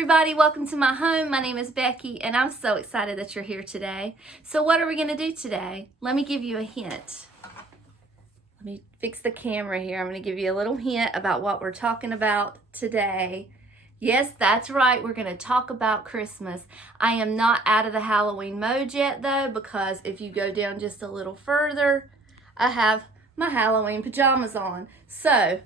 everybody, welcome to my home. My name is Becky and I'm so excited that you're here today. So what are we going to do today? Let me give you a hint. Let me fix the camera here. I'm going to give you a little hint about what we're talking about today. Yes, that's right. We're going to talk about Christmas. I am not out of the Halloween mode yet though, because if you go down just a little further, I have my Halloween pajamas on. So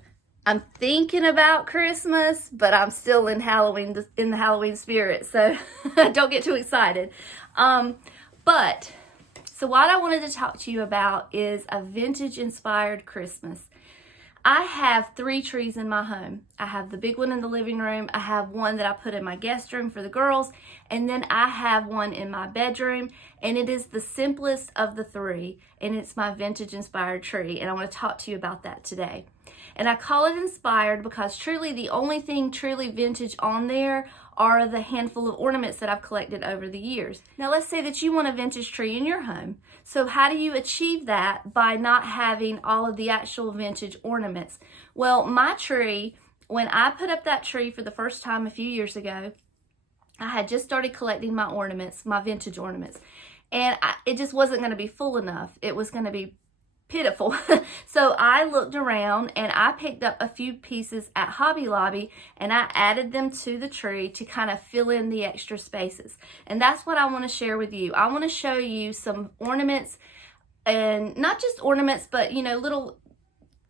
I'm thinking about Christmas, but I'm still in the Halloween spirit, so don't get too excited. So what I wanted to talk to you about is a vintage inspired Christmas. I have 3 trees in my home. I have the big one in the living room. I have one that I put in my guest room for the girls, and then I have one in my bedroom, and it is the simplest of the 3, and it's my vintage inspired tree, and I want to talk to you about that today. And I call it inspired because truly the only thing truly vintage on there are the handful of ornaments that I've collected over the years. Now let's say that you want a vintage tree in your home. So how do you achieve that? By not having all of the actual vintage ornaments. Well, my tree, when I put up that tree for the first time a few years ago, I had just started collecting my ornaments, my vintage ornaments. And it just wasn't going to be full enough. It was going to be pitiful. So I looked around and I picked up a few pieces at Hobby Lobby and I added them to the tree to kind of fill in the extra spaces. And that's what I want to share with you. I want to show you some ornaments, and not just ornaments, but you know, little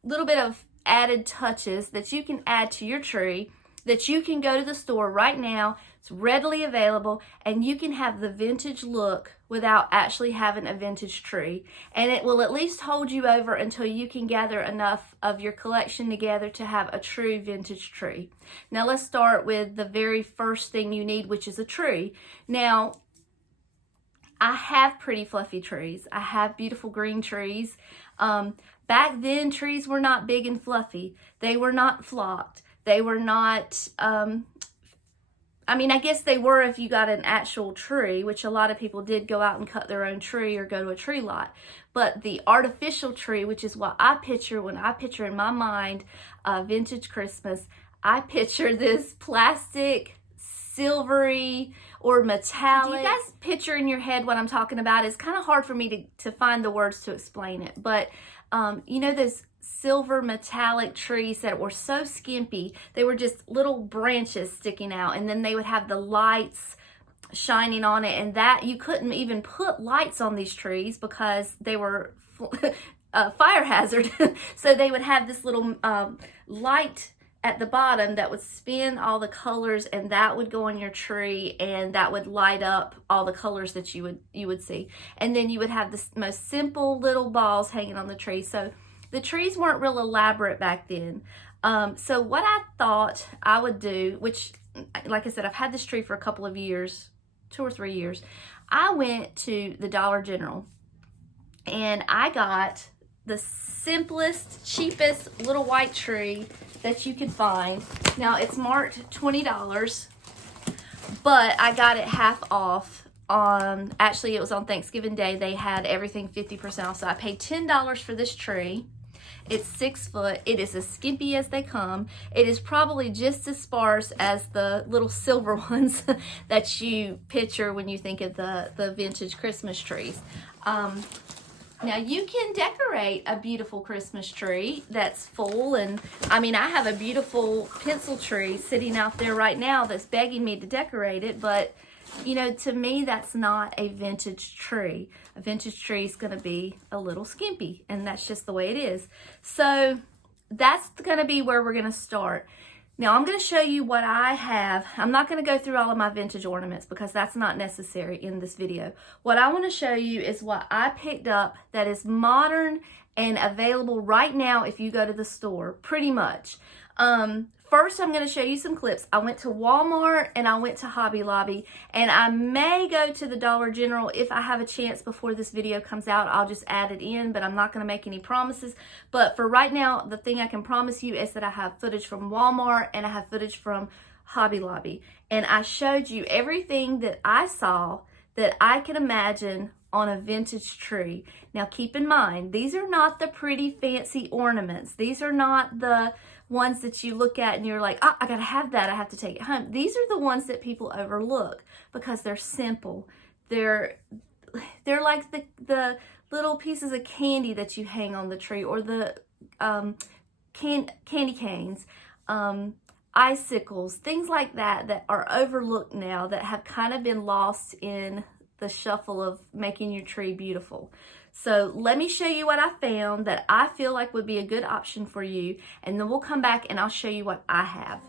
bit of added touches that you can add to your tree, that you can go to the store right now. It's readily available and you can have the vintage look without actually having a vintage tree. And it will at least hold you over until you can gather enough of your collection together to have a true vintage tree. Now let's start with the very first thing you need, which is a tree. Now, I have pretty fluffy trees. I have beautiful green trees. Back then, trees were not big and fluffy. They were not flocked. They were not, I guess they were if you got an actual tree, which a lot of people did go out and cut their own tree or go to a tree lot. But the artificial tree, which is what I picture when I picture in my mind vintage Christmas, I picture this plastic, silvery, or metallic. Do you guys picture in your head what I'm talking about? It's kind of hard for me to find the words to explain it. But you know those silver metallic trees that were so skimpy, they were just little branches sticking out, and then they would have the lights shining on it, and that you couldn't even put lights on these trees because they were a fire hazard. So they would have this little light at the bottom that would spin all the colors, and that would go on your tree, and that would light up all the colors that you would see. And then you would have the most simple little balls hanging on the tree. So the trees weren't real elaborate back then. So what I thought I would do, which, like I said, I've had this tree for a couple of years, 2 or 3 years. I went to the Dollar General and I got the simplest, cheapest little white tree that you could find. Now it's marked $20, but I got it half off. Actually, it was on Thanksgiving Day. They had everything 50% off. So I paid $10 for this tree. It's 6 foot. It is as skimpy as they come. It is probably just as sparse as the little silver ones that you picture when you think of the vintage Christmas trees. Now you can decorate a beautiful Christmas tree that's full, and I have a beautiful pencil tree sitting out there right now that's begging me to decorate it, but you know, to me, that's not a vintage tree. A vintage tree is going to be a little skimpy, and that's just the way it is. So that's going to be where we're going to start. Now, I'm going to show you what I have. I'm not going to go through all of my vintage ornaments because that's not necessary in this video. What I want to show you is what I picked up that is modern and available right now if you go to the store, pretty much. First, I'm going to show you some clips. I went to Walmart and I went to Hobby Lobby, and I may go to the Dollar General if I have a chance before this video comes out. I'll just add it in, but I'm not going to make any promises. But for right now, the thing I can promise you is that I have footage from Walmart and I have footage from Hobby Lobby. And I showed you everything that I saw that I can imagine on a vintage tree. Now keep in mind, these are not the pretty fancy ornaments. These are not the ones that you look at and you're like, oh, I gotta have that, I have to take it home. These are the ones that people overlook because they're simple. They're like the little pieces of candy that you hang on the tree, or the candy canes, icicles, things like that that are overlooked now, that have kind of been lost in the shuffle of making your tree beautiful. So let me show you what I found that I feel like would be a good option for you, and then we'll come back and I'll show you what I have.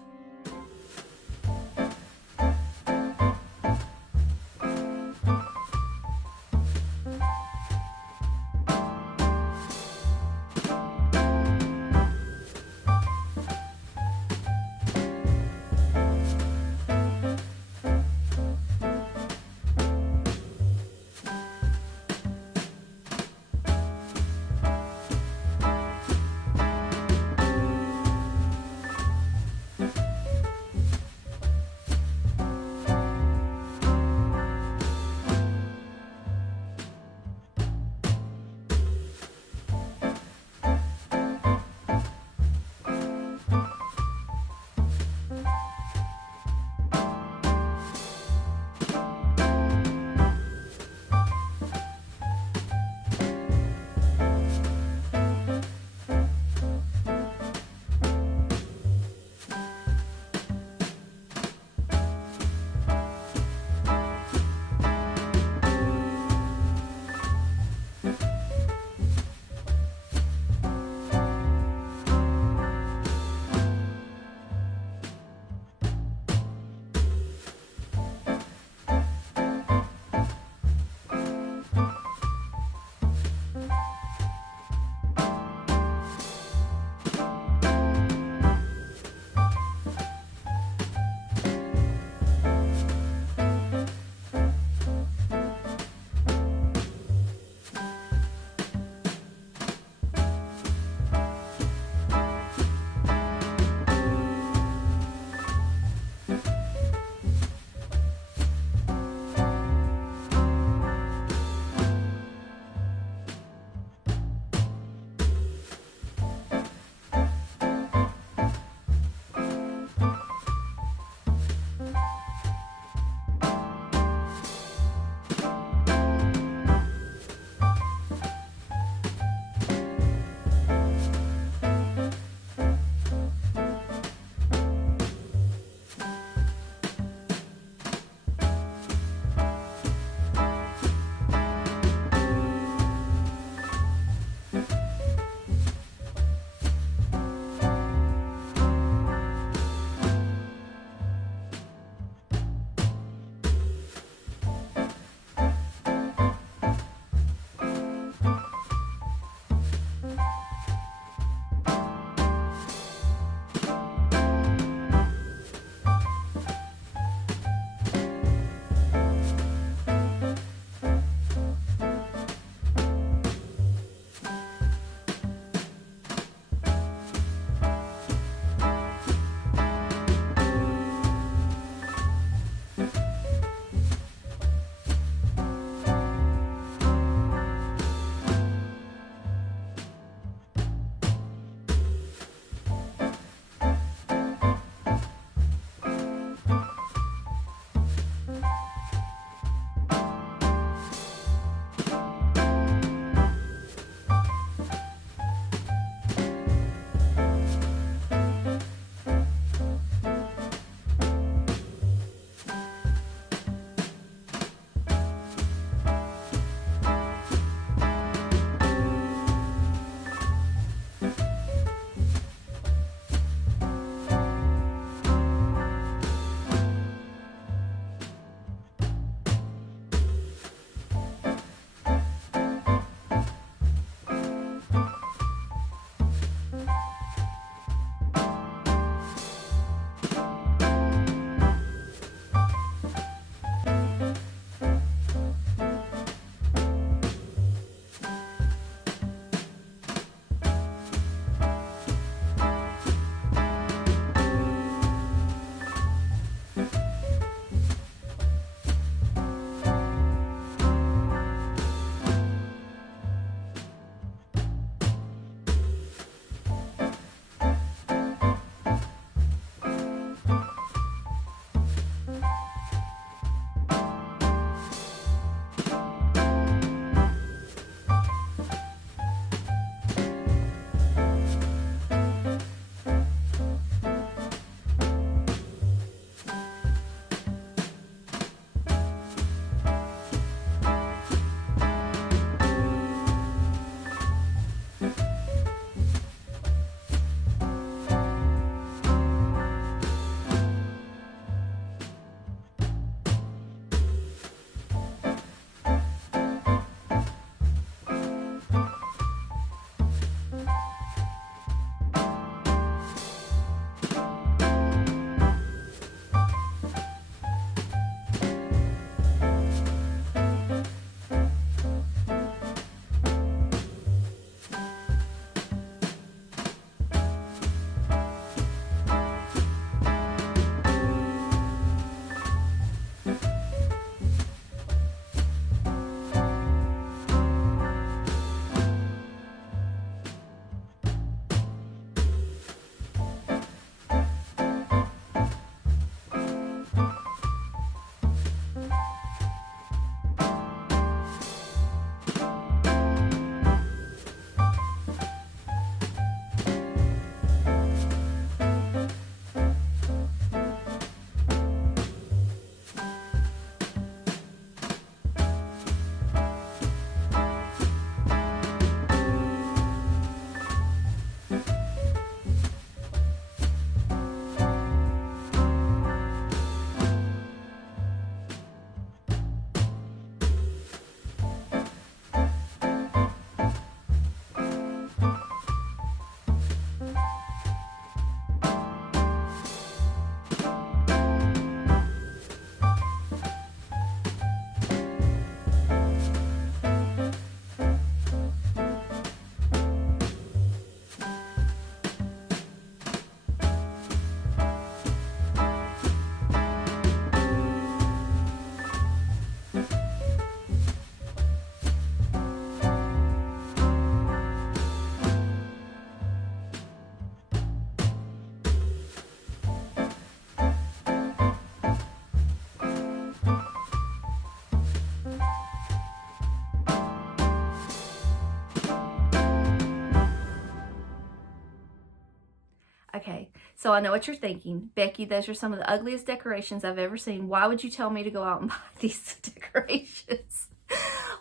So I know what you're thinking. Becky, those are some of the ugliest decorations I've ever seen. Why would you tell me to go out and buy these decorations?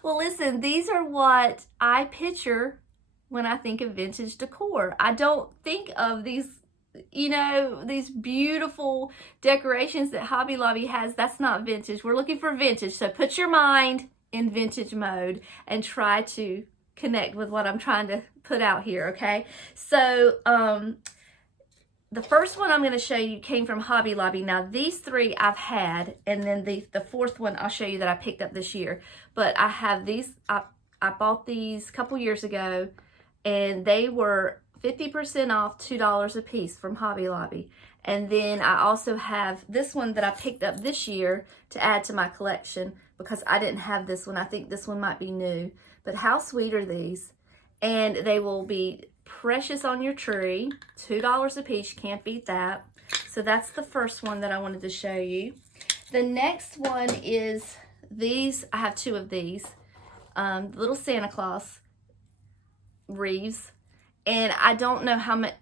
Well, listen, these are what I picture when I think of vintage decor. I don't think of these, you know, these beautiful decorations that Hobby Lobby has. That's not vintage. We're looking for vintage. So put your mind in vintage mode and try to connect with what I'm trying to put out here, okay? So, the first one I'm going to show you came from Hobby Lobby. Now, these three I've had, and then the fourth one I'll show you that I picked up this year. But I have these, I bought these a couple years ago, and they were 50% off, $2 a piece from Hobby Lobby. And then I also have this one that I picked up this year to add to my collection because I didn't have this one. I think this one might be new. But how sweet are these? And they will be precious on your tree. $2 a piece, you can't beat that. So that's the first one that I wanted to show you. The next one is these. I have two of these. Little Santa Claus wreaths. And I don't know how much,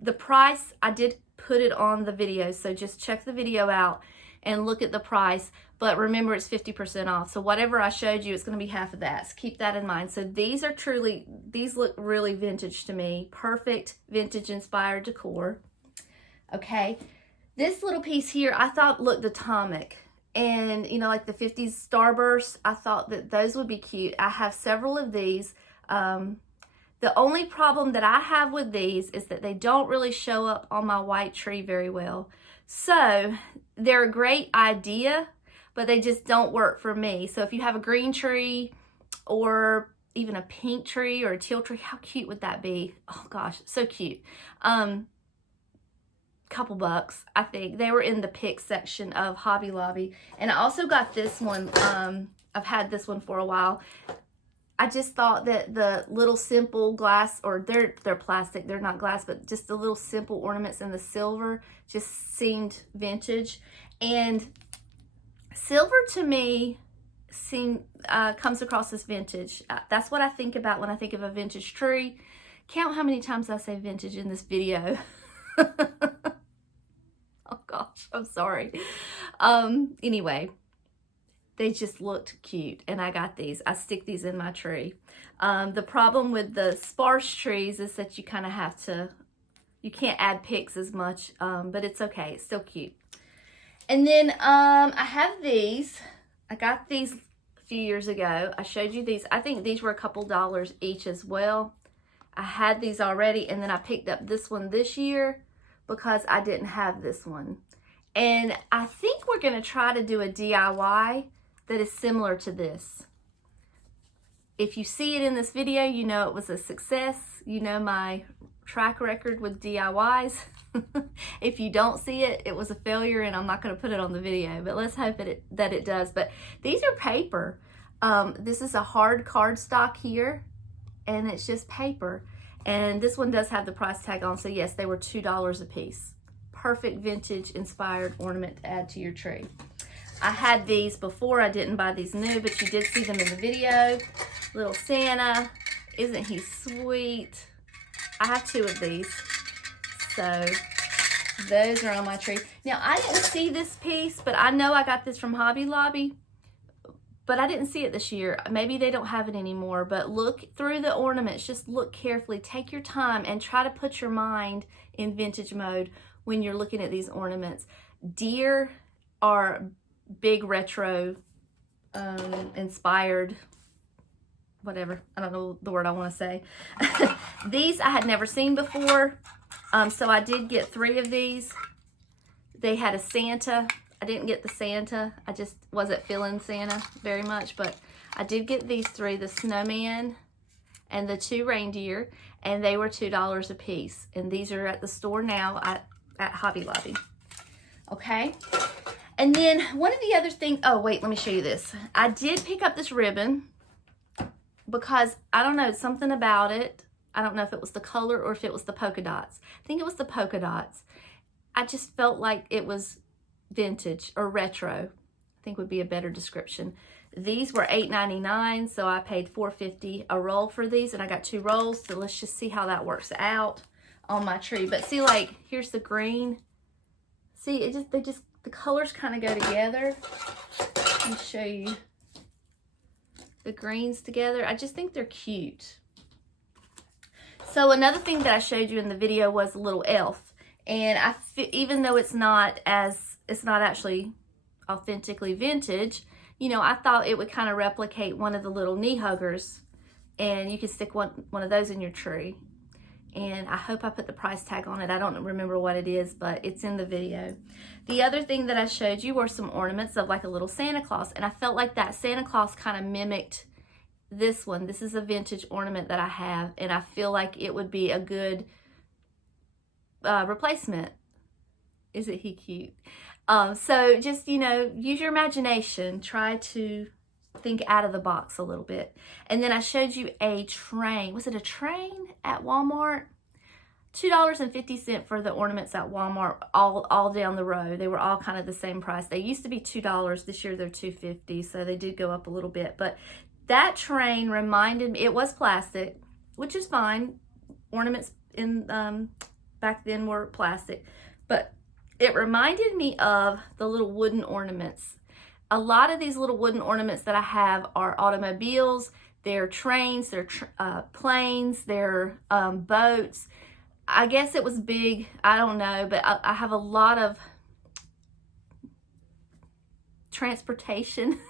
the price, I did put it on the video, so just check the video out and look at the price. But remember, it's 50% off. So whatever I showed you, it's going to be half of that. So keep that in mind. So these are truly, these look really vintage to me. Perfect vintage inspired decor. Okay. This little piece here, I thought looked atomic. And, you know, like the 50s Starburst, I thought that those would be cute. I have several of these. The only problem that I have with these is that they don't really show up on my white tree very well. So they're a great idea, but they just don't work for me. So if you have a green tree or even a pink tree or a teal tree, how cute would that be? Oh gosh, so cute. Couple bucks, I think. They were in the pick section of Hobby Lobby. And I also got this one. I've had this one for a while. I just thought that the little simple glass, or they're plastic, they're not glass, but just the little simple ornaments in the silver just seemed vintage. And silver to me comes across as vintage. That's what I think about when I think of a vintage tree. Count how many times I say vintage in this video. Oh gosh, I'm sorry. Anyway. They just looked cute, and I got these. I stick these in my tree. The problem with the sparse trees is that you kind of have to, you can't add picks as much, but it's okay. It's still cute. And then I have these. I got these a few years ago. I showed you these. I think these were a couple dollars each as well. I had these already, and then I picked up this one this year because I didn't have this one. And I think we're going to try to do a DIY that is similar to this. If you see it in this video, you know it was a success. You know my track record with DIYs. If you don't see it, it was a failure, and I'm not going to put it on the video, but let's hope that it does. But these are paper. This is a hard cardstock here, and it's just paper. And this one does have the price tag on, so yes, they were $2 a piece. Perfect vintage inspired ornament to add to your tree. I had these before. I didn't buy these new, but you did see them in the video. Little Santa. Isn't he sweet? I have two of these. So those are on my tree. Now, I didn't see this piece, but I know I got this from Hobby Lobby, but I didn't see it this year. Maybe they don't have it anymore, but look through the ornaments. Just look carefully. Take your time and try to put your mind in vintage mode when you're looking at these ornaments. Deer are big retro inspired, whatever, I don't know the word I want to say. These I had never seen before, so I did get 3 of these. They had a Santa. I didn't get the Santa. I just wasn't feeling Santa very much, but I did get these 3, the snowman and the 2 reindeer, and they were $2 a piece. And these are at the store now at Hobby Lobby. Okay. And then one of the other things, oh wait, let me show you this. I did pick up this ribbon because I don't know, something about it. I don't know if it was the color or if it was the polka dots. I think it was the polka dots. I just felt like it was vintage or retro, I think would be a better description. These were $8.99, so I paid $4.50 a roll for these, and I got 2 rolls, so let's just see how that works out. on my tree. But see, like, here's the green. See, the colors kind of go together. Let me show you the greens together. I just think they're cute. So another thing that I showed you in the video was a little elf. And even though it's not actually authentically vintage, you know, I thought it would kind of replicate one of the little knee huggers, and you can stick one of those in your tree. And I hope I put the price tag on it. I don't remember what it is, but it's in the video. The other thing that I showed you were some ornaments of like a little Santa Claus, and I felt like that Santa Claus kind of mimicked this one. This is a vintage ornament that I have, and I feel like it would be a good replacement. Isn't he cute? So just, you know, use your imagination. Try to think out of the box a little bit. And then I showed you a train. Was it a train at Walmart? $2.50 for the ornaments at Walmart, all down the row. They were all kind of the same price. They used to be $2. This year they're $2.50, so they did go up a little bit. But that train reminded me, it was plastic, which is fine. Ornaments in back then were plastic, but it reminded me of the little wooden ornaments. A lot of these little wooden ornaments that I have are automobiles, they're trains, they're planes, they're boats. I guess it was big, I don't know, but I have a lot of transportation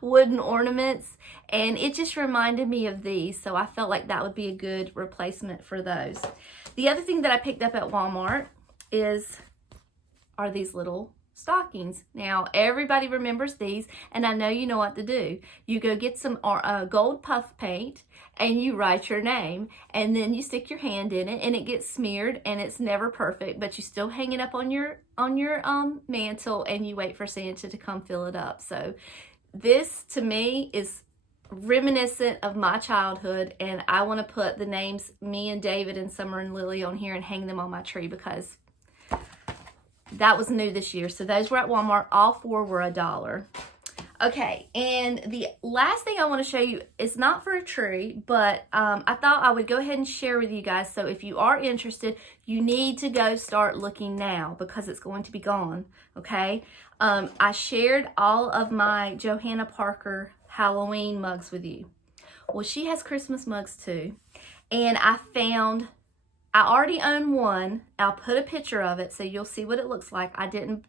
wooden ornaments, and it just reminded me of these, so I felt like that would be a good replacement for those. The other thing that I picked up at Walmart are these little stockings. Now, everybody remembers these, and I know you know what to do. You go get some gold puff paint, and you write your name, and then you stick your hand in it, and it gets smeared, and it's never perfect, but you still hang it up on your mantle, and you wait for Santa to come fill it up. So this, to me, is reminiscent of my childhood, and I want to put the names, me and David and Summer and Lily, on here and hang them on my tree because that was new this year. So those were at Walmart. All four were $1. Okay, and the last thing I want to show you is not for a tree, but I thought I would go ahead and share with you guys. So if you are interested, you need to go start looking now because it's going to be gone, okay? I shared all of my Johanna Parker Halloween mugs with you. Well, she has Christmas mugs too, and I already own one. I'll put a picture of it so you'll see what it looks like.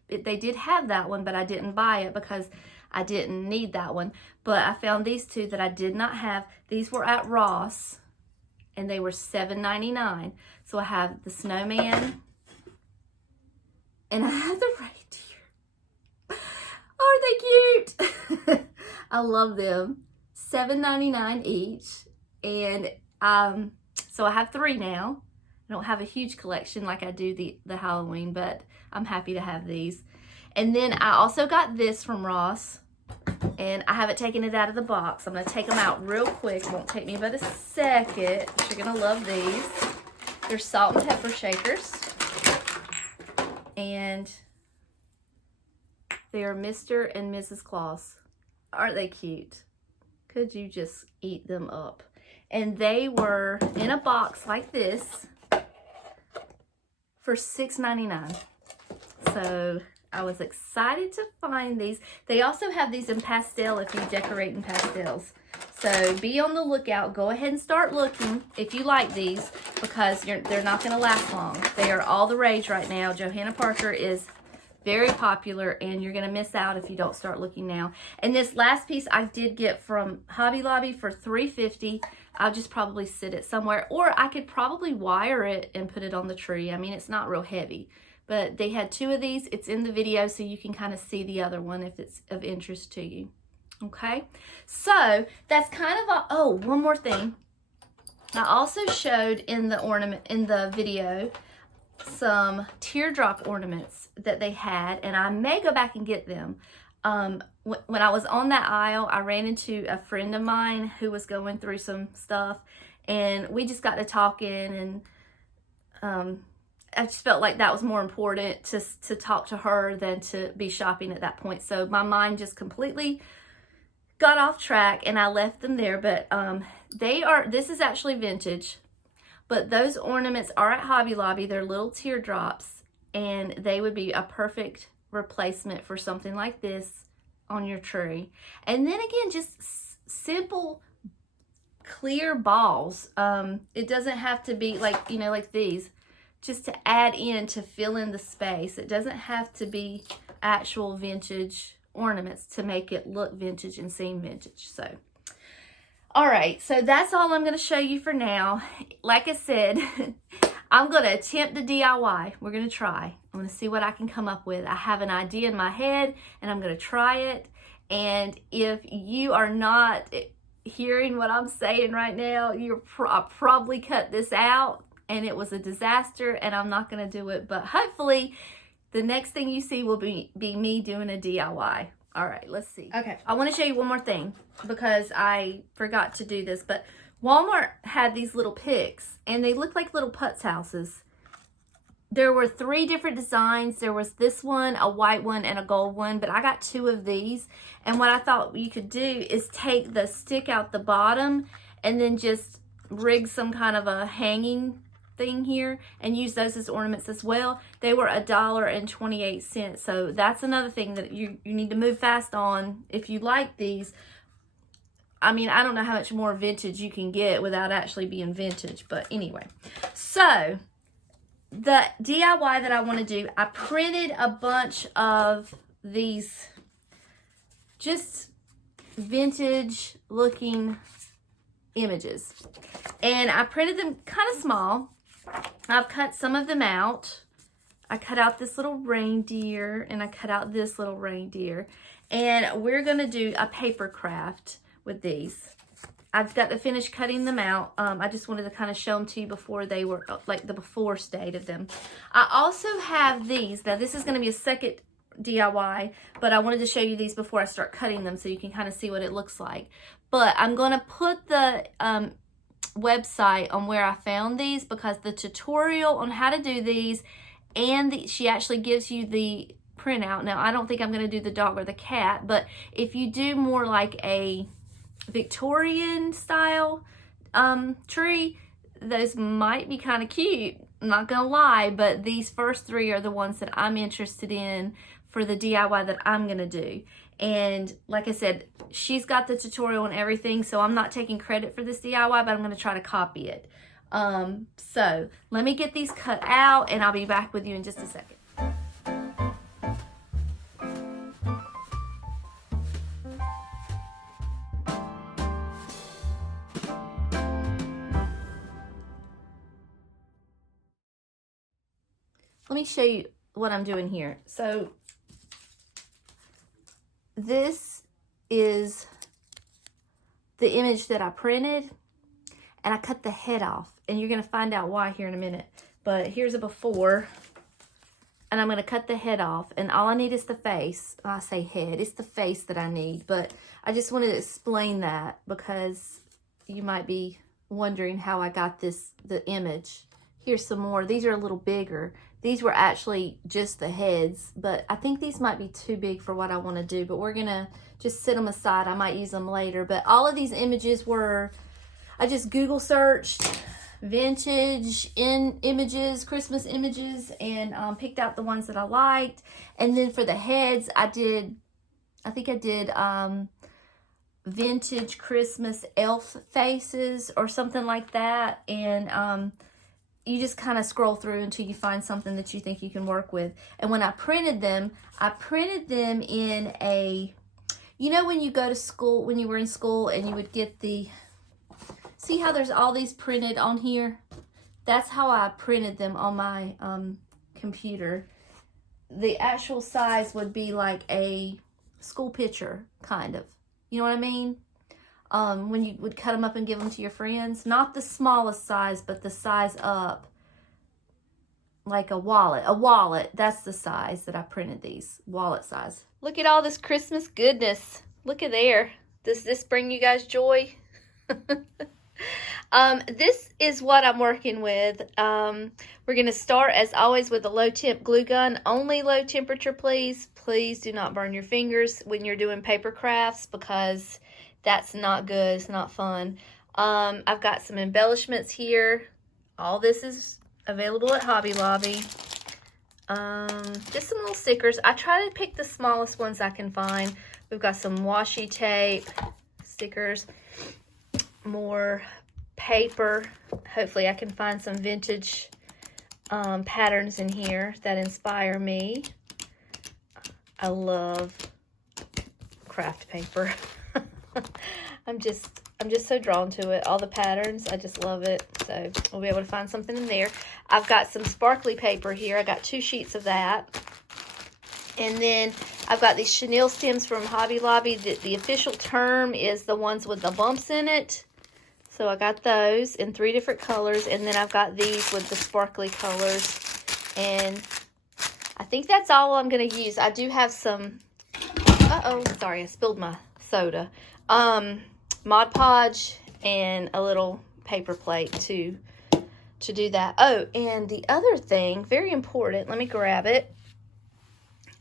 They did have that one, but I didn't buy it because I didn't need that one. But I found these two that I did not have. These were at Ross, and they were $7.99. So I have the snowman, and I have the reindeer. Aren't they cute? I love them. $7.99 each. And so I have 3 now. I don't have a huge collection like I do the Halloween, but I'm happy to have these. And then I also got this from Ross, and I haven't taken it out of the box. I'm going to take them out real quick. It won't take me but a second. You're going to love these. They're salt and pepper shakers, and they are Mr. and Mrs. Claus. Aren't they cute? Could you just eat them up? And they were in a box like this for $6.99. So I was excited to find these. They also have these in pastel if you decorate in pastels. So be on the lookout. Go ahead and start looking if you like these because they're not going to last long. They are all the rage right now. Johanna Parker is very popular, and you're going to miss out if you don't start looking now. And this last piece I did get from Hobby Lobby for $3.50. I'll just probably sit it somewhere, or I could probably wire it and put it on the tree. I mean, it's not real heavy, but they had 2 of these. It's in the video, so you can kind of see the other one if it's of interest to you. Okay, so that's kind of oh, one more thing. I also showed in the video some teardrop ornaments that they had, and I may go back and get them. When I was on that aisle, I ran into a friend of mine who was going through some stuff, and we just got to talking, and I just felt like that was more important to talk to her than to be shopping at that point. So my mind just completely got off track, and I left them there. But this is actually vintage, But those ornaments are at Hobby Lobby. They're little teardrops, and they would be a perfect replacement for something like this on your tree. And then again, just simple clear balls. It doesn't have to be like, you know, like these, just to add in to fill in the space. It doesn't have to be actual vintage ornaments to make it look vintage and seem vintage. So all right, so that's all I'm going to show you for now. Like I said, I'm going to attempt the DIY. We're going to try. I'm going to see what I can come up with. I have an idea in my head, and I'm going to try it. And if you are not hearing what I'm saying right now, I probably cut this out, and it was a disaster, and I'm not going to do it. But hopefully, the next thing you see will be me doing a DIY. All right, let's see. Okay, I want to show you one more thing because I forgot to do this, but Walmart had these little picks, and they look like little putz houses. There were 3 different designs. There was this one, a white one, and a gold one, but I got 2 of these. And what I thought you could do is take the stick out the bottom and then just rig some kind of a hanging thing here and use those as ornaments as well. They were $1.28, so that's another thing that you need to move fast on if you like these. I mean, I don't know how much more vintage you can get without actually being vintage, but anyway. So the DIY that I want to do, I printed a bunch of these just vintage looking images, and I printed them kind of small. I've cut some of them out. I cut out this little reindeer, and I cut out this little reindeer. And we're going to do a paper craft with these. I've got to finish cutting them out. I just wanted to kind of show them to you before they were, like the before state of them. I also have these. Now, this is going to be a second DIY, but I wanted to show you these before I start cutting them so you can kind of see what it looks like. But I'm going to put the website on where I found these, because the tutorial on how to do these, and she actually gives you the printout. Now, I don't think I'm going to do the dog or the cat, but if you do more like a Victorian style tree, those might be kind of cute. I'm not going to lie, but these first 3 are the ones that I'm interested in for the DIY that I'm going to do. And like I said, she's got the tutorial and everything, so I'm not taking credit for this DIY, but I'm going to try to copy it. So let me get these cut out, and I'll be back with you in just a second. Let me show you what I'm doing here. So this is the image that I printed, and I cut the head off, and you're going to find out why here in a minute. But here's a before, and I'm going to cut the head off, and all I need is the face. I say head, it's the face that I need, but I just wanted to explain that because you might be wondering how I got the image. Here's some more. These are a little bigger. These were actually just the heads, but I think these might be too big for what I want to do, but we're going to just set them aside. I might use them later, but all of these images were, I just Google searched vintage images, Christmas images, and picked out the ones that I liked. And then for the heads, I think I did vintage Christmas elf faces or something like that. And you just kind of scroll through until you find something that you think you can work with. And when I printed them in a, you know, when you go to school, when you were in school and you would get the, see how there's all these printed on here? That's how I printed them on my computer. The actual size would be like a school picture, kind of. You know what I mean? When you would cut them up and give them to your friends. Not the smallest size, but the size up. Like a wallet. A wallet, that's the size that I printed these. Wallet size. Look at all this Christmas goodness. Look at there. Does this bring you guys joy? This is what I'm working with. We're going to start, as always, with a low temp glue gun. Only low temperature, please. Please do not burn your fingers when you're doing paper crafts, because that's not good. It's not fun. I've got some embellishments here All this is available at Hobby Lobby. Just some little stickers. I try to pick the smallest ones I can find. We've got some washi tape, stickers, more paper. Hopefully I can find some vintage patterns in here that inspire me. I love craft paper. I'm just so drawn to it. All the patterns, I just love it. So we'll be able to find something in there. I've got some sparkly paper here. I got 2 sheets of that. And then I've got these chenille stems from Hobby Lobby. The official term is the ones with the bumps in it. So I got those in 3 different colors. And then I've got these with the sparkly colors. And I think that's all I'm going to use. I do have some, sorry, I spilled my soda. Mod Podge and a little paper plate to do that. Oh, and the other thing, very important, let me grab it.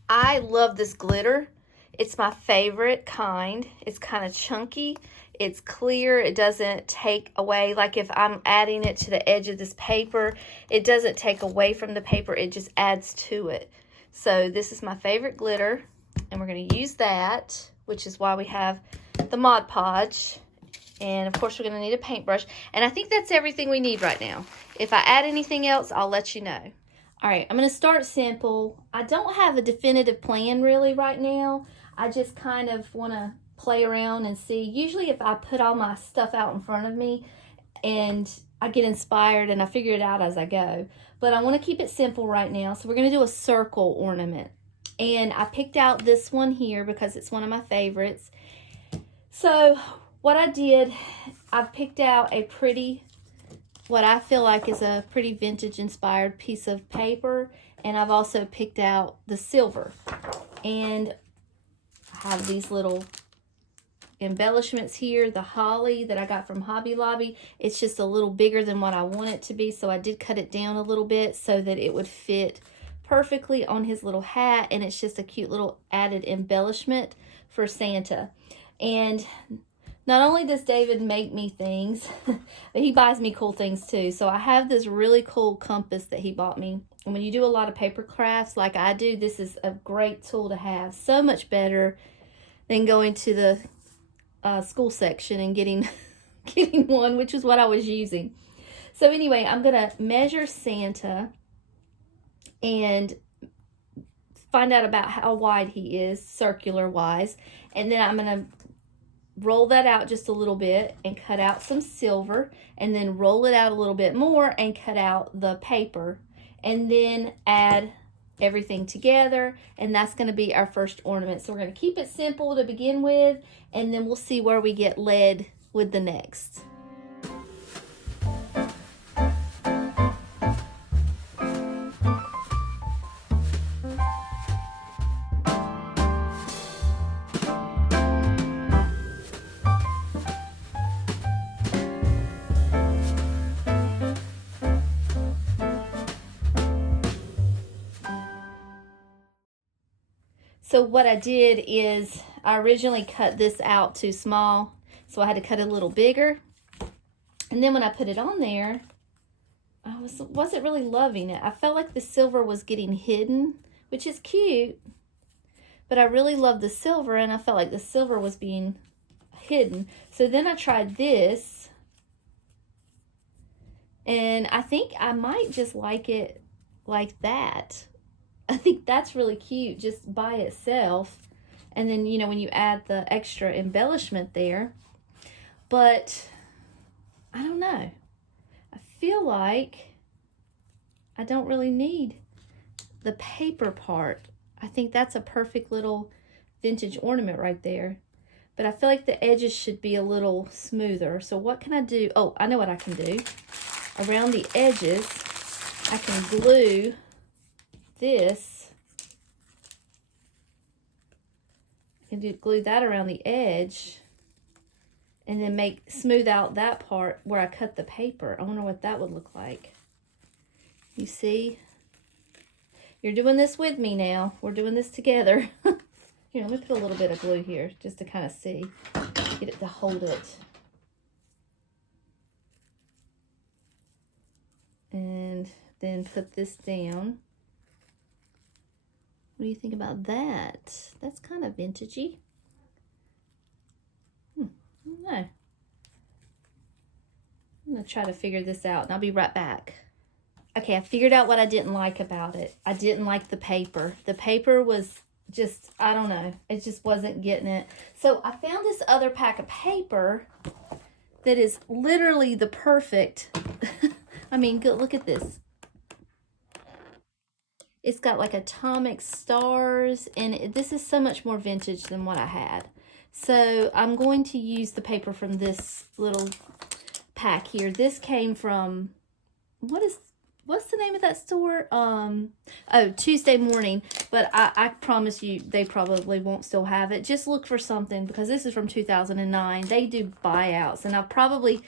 I love this glitter. It's my favorite kind. It's kind of chunky. It's clear. It doesn't take away, like if I'm adding it to the edge of this paper, it doesn't take away from the paper. It just adds to it. So this is my favorite glitter, and we're going to use that, which is why we have the Mod Podge. And of course, we're going to need a paintbrush. And I think that's everything we need right now. If I add anything else, I'll let you know. All right, I'm going to start simple. I don't have a definitive plan really right now. I just kind of want to play around and see. Usually if I put all my stuff out in front of me and I get inspired and I figure it out as I go. But I want to keep it simple right now. So we're going to do a circle ornament. And I picked out this one here because it's one of my favorites. So what I did, I've picked out a pretty, what I feel like is a pretty vintage inspired piece of paper. And I've also picked out the silver. And I have these little embellishments here. The holly that I got from Hobby Lobby, it's just a little bigger than what I want it to be. So I did cut it down a little bit so that it would fit perfectly on his little hat. And it's just a cute little added embellishment for Santa. And not only does David make me things, but he buys me cool things too. So I have this really cool compass that he bought me. And when you do a lot of paper crafts like I do, this is a great tool to have. So much better than going to the school section and getting one, which is what I was using. So anyway, I'm going to measure Santa and find out about how wide he is, circular wise. And then I'm going to roll that out just a little bit and cut out some silver, and then roll it out a little bit more and cut out the paper, and then add everything together, and that's going to be our first ornament. So we're going to keep it simple to begin with, and then we'll see where we get led with the next. So what I did is I originally cut this out too small, so I had to cut it a little bigger. And then when I put it on there, I wasn't really loving it. I felt like the silver was getting hidden, which is cute, but I really love the silver, and I felt like the silver was being hidden. So then I tried this, and I think I might just like it like that. I think that's really cute just by itself. And then, you know, when you add the extra embellishment there. But I don't know. I feel like I don't really need the paper part. I think that's a perfect little vintage ornament right there. But I feel like the edges should be a little smoother. So what can I do? Oh, I know what I can do. Around the edges, I can glue this. I can glue that around the edge and then smooth out that part where I cut the paper. I wonder what that would look like. You see? You're doing this with me now. We're doing this together. Here, let me put a little bit of glue here just to kind of see. Get it to hold it. and then put this down. What do you think about that? That's kind of vintagey. I don't know. I'm gonna try to figure this out and I'll be right back. Okay, I figured out what I didn't like about it. I didn't like the paper. The paper was just, I don't know, it just wasn't getting it. So I found this other pack of paper that is literally the perfect, I mean, look at this. It's got like atomic stars, and this is so much more vintage than what I had. So I'm going to use the paper from this little pack here. This came from, what's the name of that store? Oh, Tuesday Morning. But I promise you, they probably won't still have it. Just look for something, because this is from 2009. They do buyouts, and I've probably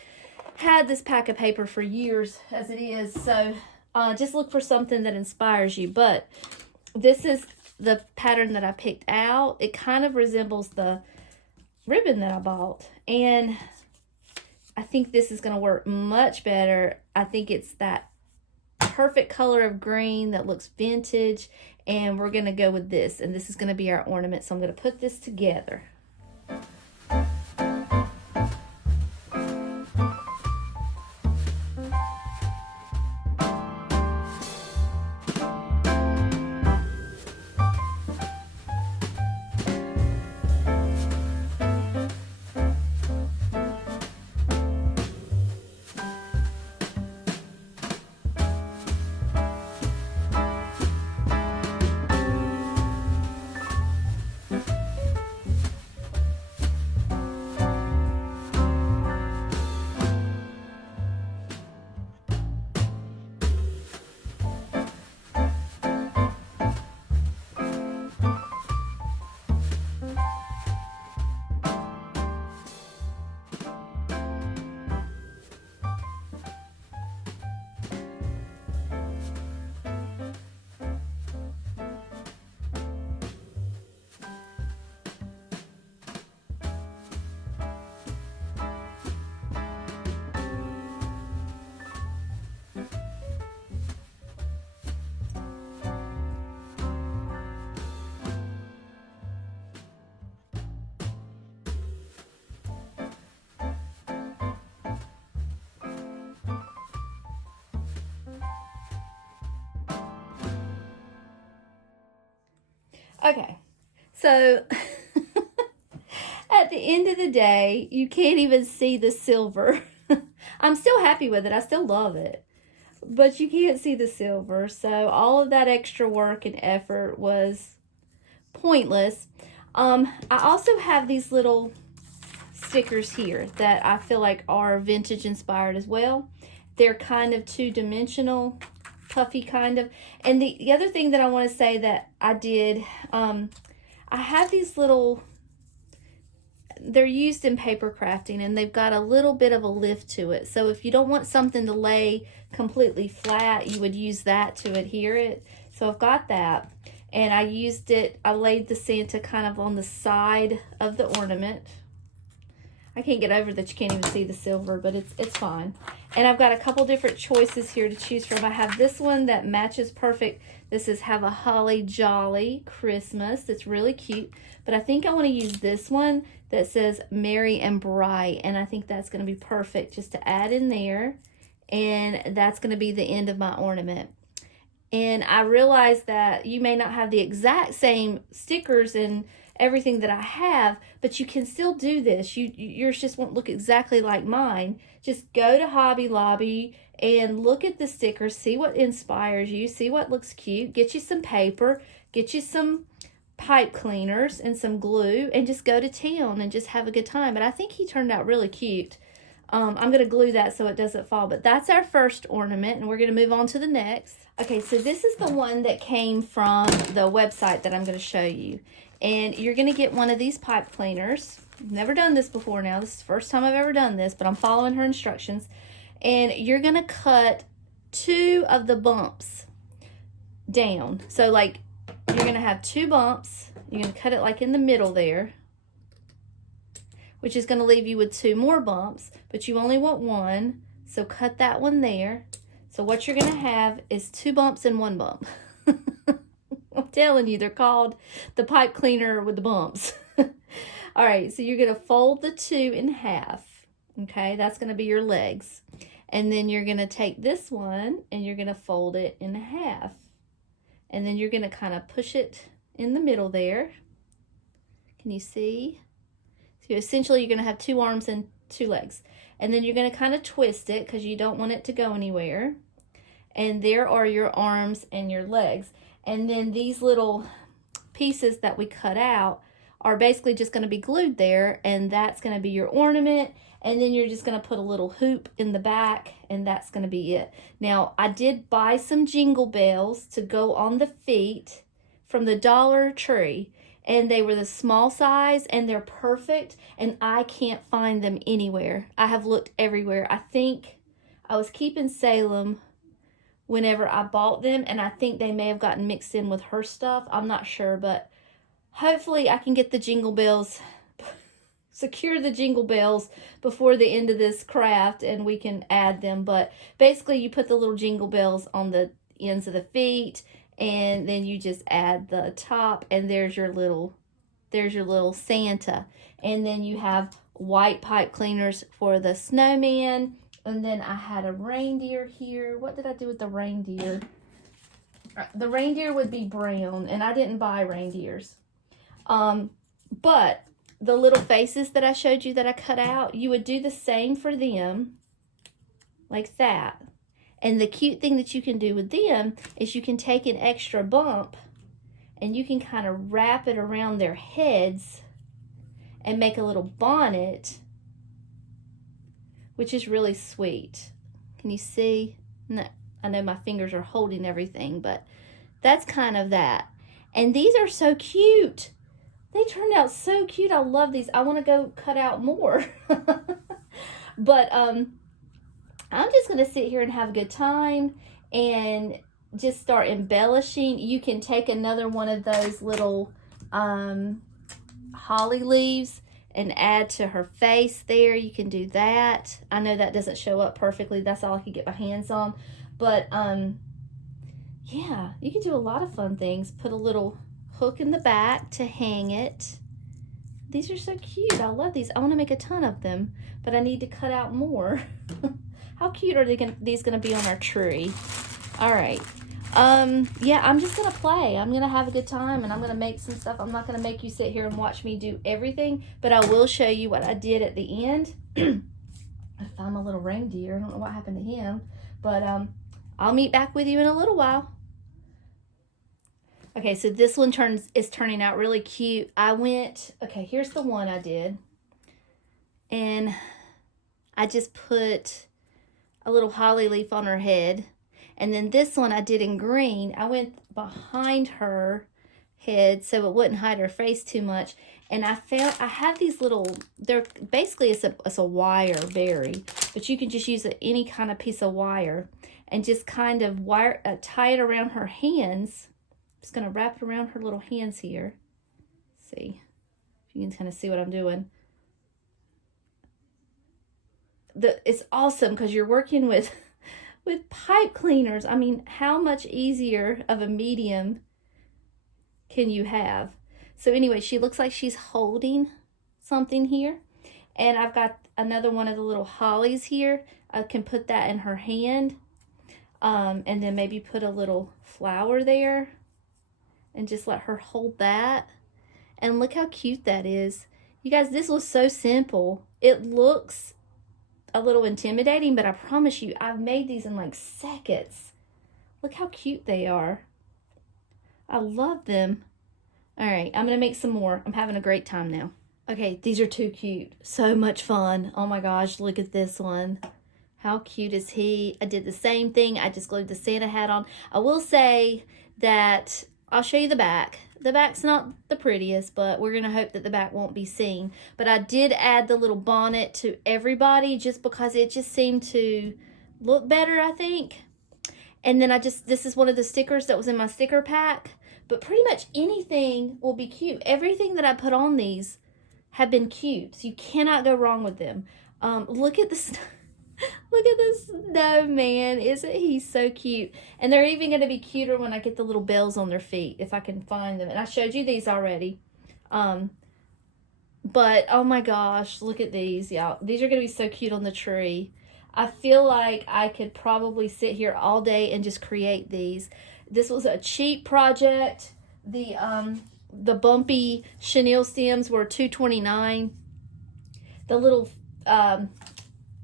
had this pack of paper for years as it is. So just look for something that inspires you. But this is the pattern that I picked out. It kind of resembles the ribbon that I bought, and I think this is going to work much better. I think it's that perfect color of green that looks vintage, and we're going to go with this, and this is going to be our ornament. So I'm going to put this together. Okay, so at the end of the day, you can't even see the silver. I'm still happy with it. I still love it. But you can't see the silver. So all of that extra work and effort was pointless. I also have these little stickers here that I feel like are vintage inspired as well. They're kind of two-dimensional, puffy kind of. And the other thing that I want to say that I did, I have these little, they're used in paper crafting, and they've got a little bit of a lift to it. So if you don't want something to lay completely flat, you would use that to adhere it. So I've got that, and I used it, I laid the Santa kind of on the side of the ornament. I can't get over that you can't even see the silver, but it's fine. And I've got a couple different choices here to choose from. I have this one that matches perfect. This is Have a Holly Jolly Christmas. It's really cute. But I think I want to use this one that says Merry and Bright. And I think that's going to be perfect just to add in there. And that's going to be the end of my ornament. And I realize that you may not have the exact same stickers and everything that I have, but you can still do this. Yours just won't look exactly like mine. Just go to Hobby Lobby and look at the stickers, see what inspires you, see what looks cute, get you some paper, get you some pipe cleaners and some glue, and just go to town and just have a good time. But I think he turned out really cute. I'm going to glue that so it doesn't fall. But that's our first ornament, and we're going to move on to the next. Okay, so this is the one that came from the website that I'm going to show you. And you're going to get one of these pipe cleaners. I've never done this before now. This is the first time I've ever done this, but I'm following her instructions. And you're going to cut 2 of the bumps down. So, like, you're going to have 2 bumps. You're going to cut it, like, in the middle there, which is going to leave you with 2 more bumps, but you only want 1. So cut that one there. So So what you're going to have is 2 bumps and 1 bump. I'm telling you, they're called the pipe cleaner with the bumps. All right, so you're going to fold the 2 in half. Okay, that's going to be your legs. And then you're going to take this one and you're going to fold it in half. And then you're going to kind of push it in the middle there. Can you see? So essentially you're going to have 2 arms and 2 legs. And then you're going to kind of twist it because you don't want it to go anywhere. And there are your arms and your legs. And then these little pieces that we cut out are basically just going to be glued there, and that's going to be your ornament. And then you're just going to put a little hoop in the back, and that's going to be it. Now, I did buy some jingle bells to go on the feet from the Dollar Tree, and they were the small size, and they're perfect, and I can't find them anywhere. I have looked everywhere. I think I was keeping Salem whenever I bought them, and I think they may have gotten mixed in with her stuff. I'm not sure, but hopefully I can get the jingle bells, secure the jingle bells before the end of this craft, and we can add them. But basically you put the little jingle bells on the ends of the feet, and then you just add the top, and there's your little Santa. And then you have white pipe cleaners for the snowman. And then I had a reindeer here. What did I do with the reindeer? The reindeer would be brown, and I didn't buy reindeers. But the little faces that I showed you that I cut out, you would do the same for them, like that. And the cute thing that you can do with them is you can take an extra bump and you can kind of wrap it around their heads and make a little bonnet, which is really sweet. Can you see? No, I know my fingers are holding everything, but that's kind of that. And these are so cute. They turned out so cute. I love these. I want to go cut out more. But I'm just going to sit here and have a good time and just start embellishing. You can take another one of those little holly leaves and add to her face there. You can do that. I know that doesn't show up perfectly. That's all I could get my hands on. But yeah, you can do a lot of fun things. Put a little hook in the back to hang it. These are so cute. I love these. I want to make a ton of them, but I need to cut out more. How cute are these going to be on our tree? All right. Yeah, I'm just going to play. I'm going to have a good time, and I'm going to make some stuff. I'm not going to make you sit here and watch me do everything, but I will show you what I did at the end. I found my little reindeer. I don't know what happened to him, but I'll meet back with you in a little while. Okay, so this one is turning out really cute. Okay, here's the one I did. And I just put a little holly leaf on her head. And then this one I did in green. I went behind her head so it wouldn't hide her face too much. And I have these little, they're basically, it's a wire berry, but you can just use any kind of piece of wire and just kind of tie it around her hands. Just going to wrap it around her little hands here. See if you can kind of see what I'm doing. It's awesome because you're working with pipe cleaners. I mean, how much easier of a medium can you have? So anyway, she looks like she's holding something here. And I've got another one of the little hollies here. I can put that in her hand. And then maybe put a little flower there. And just let her hold that. And look how cute that is. You guys, this was so simple. It looks a little intimidating, but I promise you, I've made these in like seconds. Look how cute they are. I love them. All right, I'm going to make some more. I'm having a great time now. Okay, these are too cute. So much fun. Oh my gosh, look at this one. How cute is he? I did the same thing. I just glued the Santa hat on. I will say that I'll show you the back. The back's not the prettiest, but we're going to hope that the back won't be seen. But I did add the little bonnet to everybody just because it just seemed to look better, I think. And then this is one of the stickers that was in my sticker pack. But pretty much anything will be cute. Everything that I put on these have been cute. So you cannot go wrong with them. Look at this. Look at this snowman. Isn't he so cute? And they're even going to be cuter when I get the little bells on their feet, if I can find them. And I showed you these already. But, oh my gosh, look at these, y'all. These are going to be so cute on the tree. I feel like I could probably sit here all day and just create these. This was a cheap project. The bumpy chenille stems were $2.29. The little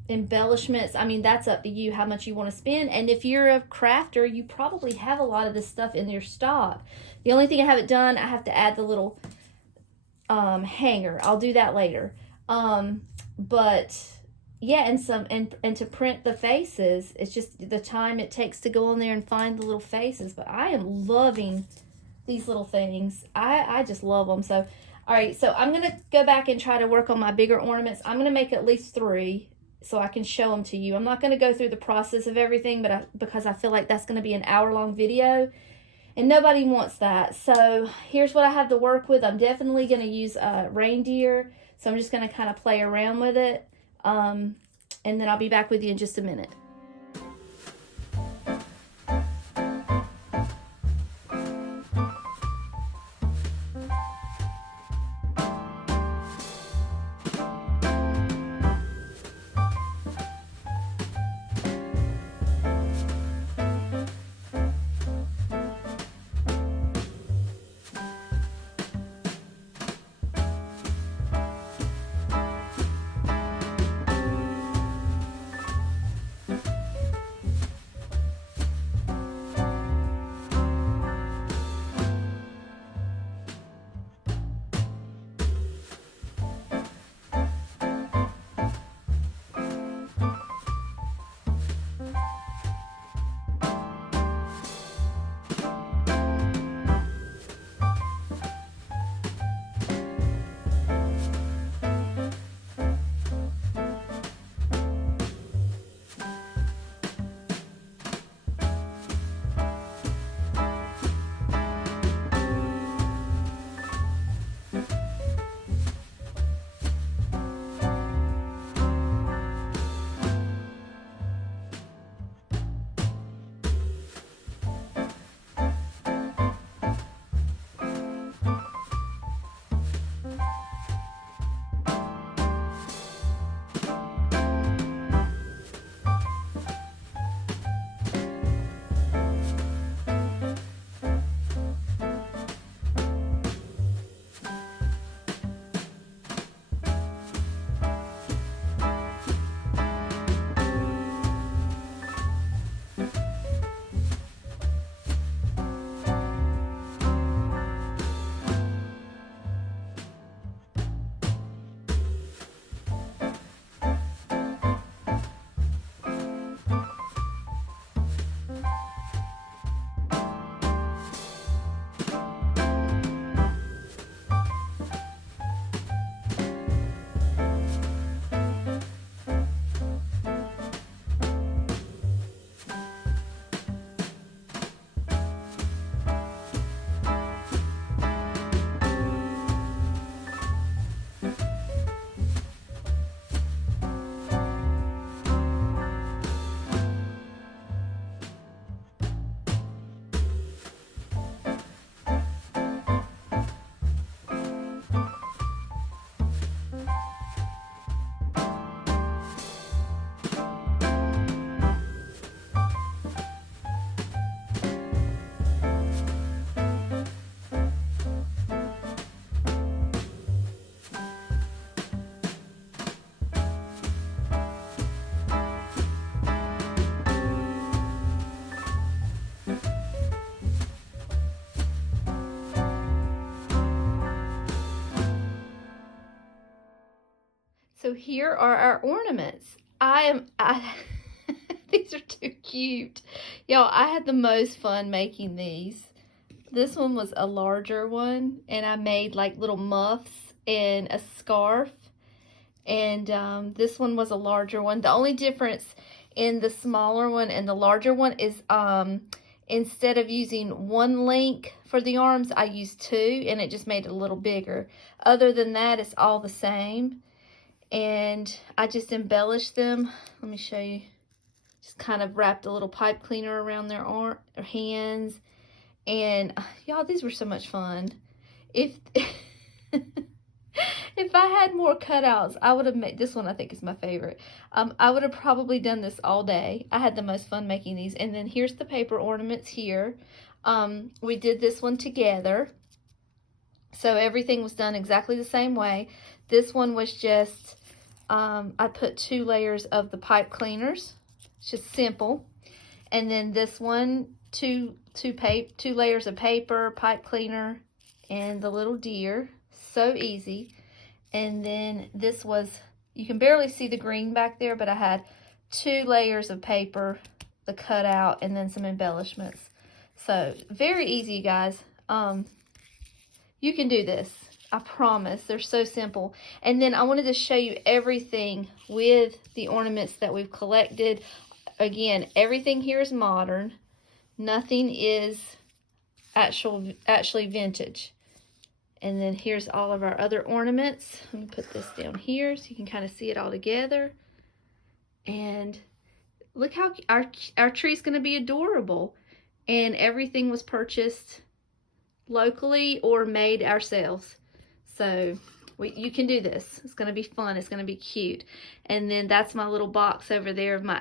embellishments, I mean, that's up to you how much you want to spend. And if you're a crafter, you probably have a lot of this stuff in your stock. The only thing I haven't done, I have to add the little hanger. I'll do that later. But yeah, and to print the faces, it's just the time it takes to go on there and find the little faces. But I am loving these little things. I just love them. So all right, so I'm gonna go back and try to work on my bigger ornaments. I'm gonna make at least 3 so I can show them to you. I'm not gonna go through the process of everything, but because I feel like that's gonna be an hour-long video, and nobody wants that. So here's what I have to work with. I'm definitely gonna use reindeer, so I'm just gonna kind of play around with it, and then I'll be back with you in just a minute. So here are our ornaments. These are too cute. Y'all, I had the most fun making these. This one was a larger one, and I made like little muffs and a scarf. And this one was a larger one. The only difference in the smaller one and the larger one is instead of using 1 link for the arms, I used 2, and it just made it a little bigger. Other than that, it's all the same. And I just embellished them. Let me show you. Just kind of wrapped a little pipe cleaner around their hands. And y'all, these were so much fun. If if I had more cutouts, I would have made this one. I think is my favorite. I would have probably done this all day. I had the most fun making these. And then here's the paper ornaments here. We did this one together, so everything was done exactly the same way. This one was just I put 2 layers of the pipe cleaners. It's just simple. And then this one, two layers of paper, pipe cleaner, and the little deer. So easy. And then this was, you can barely see the green back there, but I had 2 layers of paper, the cutout, and then some embellishments. So very easy, you guys. You can do this. I promise. They're so simple. And then I wanted to show you everything with the ornaments that we've collected. Again, everything here is modern. Nothing is actually vintage. And then here's all of our other ornaments. Let me put this down here so you can kind of see it all together. And look how our tree's going to be adorable. And everything was purchased locally or made ourselves. So you can do this. It's going to be fun. It's going to be cute. And then that's my little box over there of my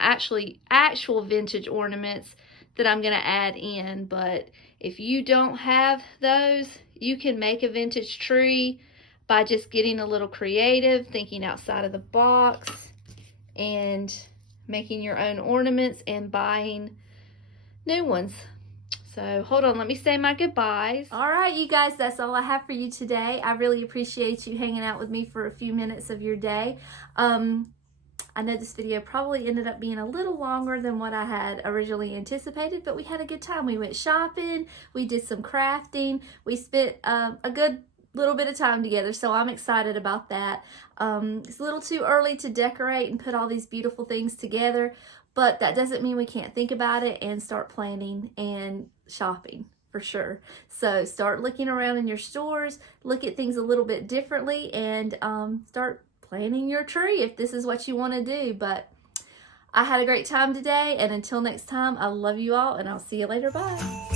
actual vintage ornaments that I'm going to add in. But if you don't have those, you can make a vintage tree by just getting a little creative, thinking outside of the box, and making your own ornaments and buying new ones. So hold on, let me say my goodbyes. All right, you guys, that's all I have for you today. I really appreciate you hanging out with me for a few minutes of your day. I know this video probably ended up being a little longer than what I had originally anticipated, but we had a good time. We went shopping, we did some crafting, we spent a good little bit of time together, so I'm excited about that. It's a little too early to decorate and put all these beautiful things together, but that doesn't mean we can't think about it and start planning and shopping for sure. So start looking around in your stores, look at things a little bit differently, and start planning your tree if this is what you want to do. But I had a great time today, and until next time, I love you all, and I'll see you later. Bye.